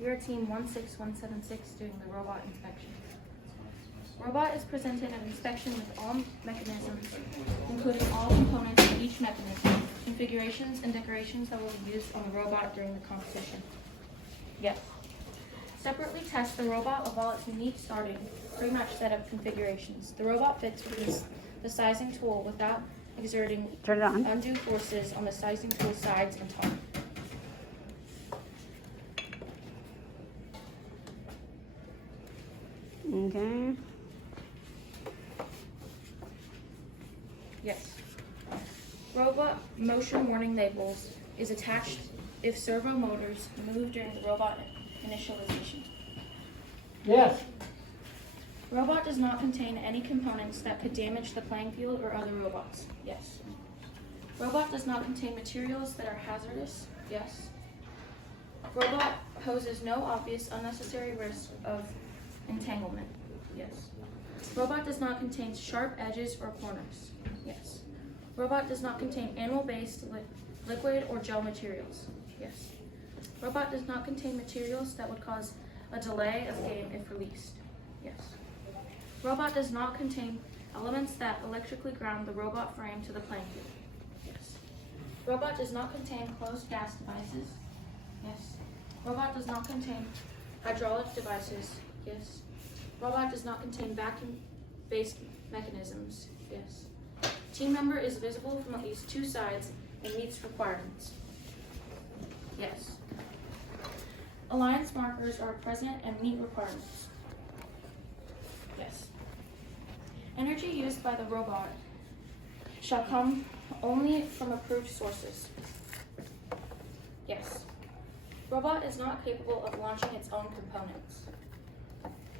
We are team 16176 doing the robot inspection. Robot is presented at inspection with all mechanisms, including all components of each mechanism, configurations and decorations that will be used on the robot during the competition. Yes. Separately test the robot of all its unique starting, pre-match setup configurations. The robot fits with the sizing tool without exerting undue forces on the sizing tool sides and top. Okay. Yes. Robot motion warning labels is attached if servo motors move during the robot initialization. Yes. Robot does not contain any components that could damage the playing field or other robots. Yes. Robot does not contain materials that are hazardous. Yes. Robot poses no obvious unnecessary risk of entanglement. Yes. Robot does not contain sharp edges or corners. Yes. Robot does not contain animal-based liquid or gel materials. Yes. Robot does not contain materials that would cause a delay of game if released. Yes. Robot does not contain elements that electrically ground the robot frame to the playing field. Yes. Robot does not contain closed gas devices. Yes. Robot does not contain hydraulic devices. Yes. Robot does not contain vacuum-based mechanisms. Yes. Team member is visible from at least two sides and meets requirements. Yes. Alliance markers are present and meet requirements. Yes. Energy used by the robot shall come only from approved sources. Yes. Robot is not capable of launching its own components.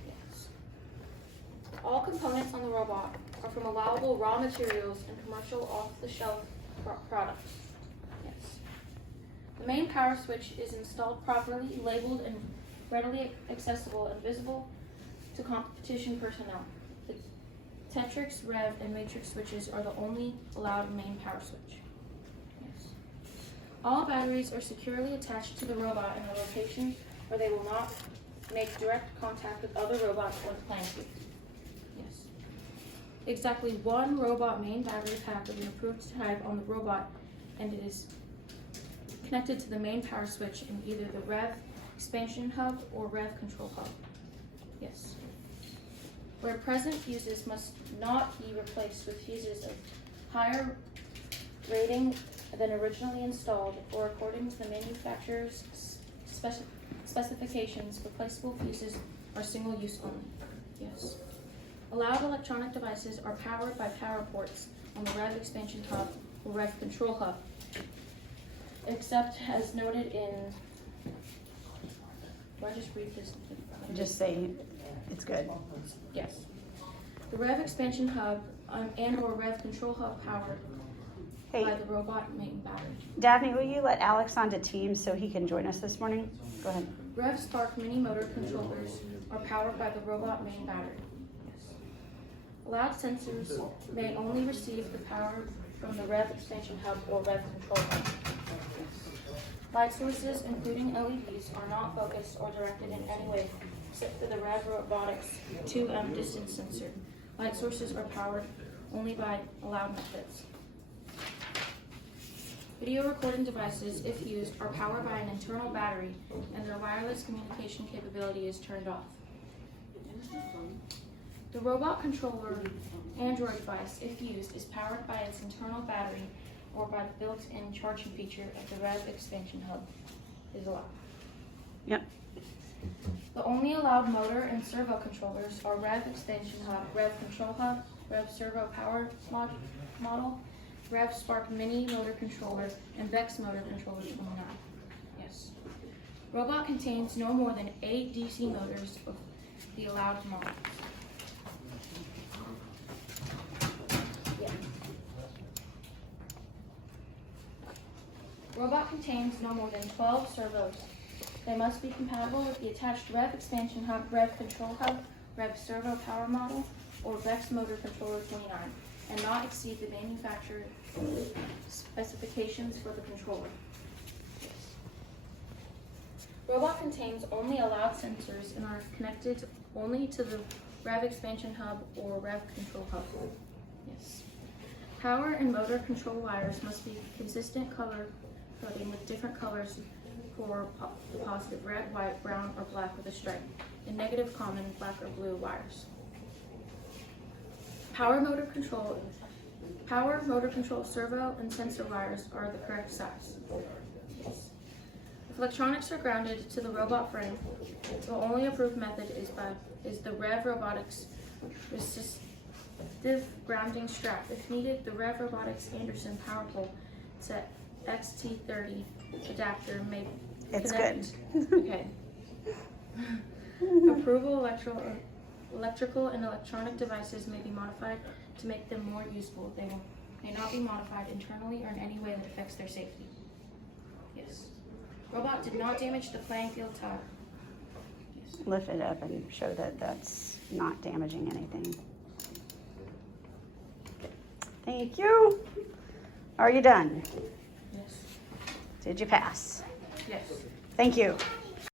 Yes. All components on the robot are from allowable raw materials and commercial off-the-shelf products. Yes. The main power switch is installed properly, labeled, and readily accessible and visible to competition personnel. The Tetrix, Rev, and Matrix switches are the only allowed main power switch. Yes. All batteries are securely attached to the robot in a location where they will not make direct contact with other robots or the playing field. Yes. Exactly one robot main battery pack of the approved type on the robot, and it is connected to the main power switch in either the Rev expansion hub or Rev control hub. Yes. Where present fuses must not be replaced with fuses of higher rating than originally installed, or according to the manufacturer's specifications, replaceable fuses are single use only. Yes. Allowed electronic devices are powered by power ports on the Rev expansion hub or Rev control hub, except as noted in, do I just read this? Just say it's good. Yes. The Rev expansion hub and or Rev control hub powered by the robot main battery. Daphne, will you let Alex onto Teams so he can join us this morning? Go ahead. Rev Spark mini motor controllers are powered by the robot main battery. Yes. Allowed sensors may only receive the power from the Rev expansion hub or Rev control hub. Light sources, including LEDs, are not focused or directed in any way except for the Rev Robotics 2M distance sensor. Light sources are powered only by allowed methods. Video recording devices, if used, are powered by an internal battery, and their wireless communication capability is turned off. The robot controller Android device, if used, is powered by its internal battery or by the built-in charging feature of the Rev expansion hub is allowed. Yep. The only allowed motor and servo controllers are Rev expansion hub, Rev control hub, Rev servo power model, Rev Spark mini motor controller, and Vex motor controller 29. Yes. Robot contains no more than 8 DC motors of the allowed models. Yeah. Robot contains no more than 12 servos. They must be compatible with the attached Rev expansion hub, Rev control hub, Rev servo power model, or Vex motor controller 29, and not exceed the manufacturer specifications for the controller. Robot contains only allowed sensors and are connected only to the rev expansion hub or rev control hub. Yes. Power and motor control wires must be consistent color coding with different colors for positive red, white, brown, or black with a stripe, and negative common black or blue wires. Power motor control servo and sensor wires are the correct size. Yes. If electronics are grounded to the robot frame, the only approved method is the Rev Robotics resistive grounding strap. If needed, the Rev Robotics Anderson power pole to XT30 adapter may It's connect. good. Okay. Approval electrical and electronic devices may be modified to make them more useful. They may not be modified internally or in any way that affects their safety. Yes. Robot did not damage the playing field tile. Yes. Lift it up and show that that's not damaging anything. Thank you. Are you done? Yes. Did you pass? Yes. Thank you.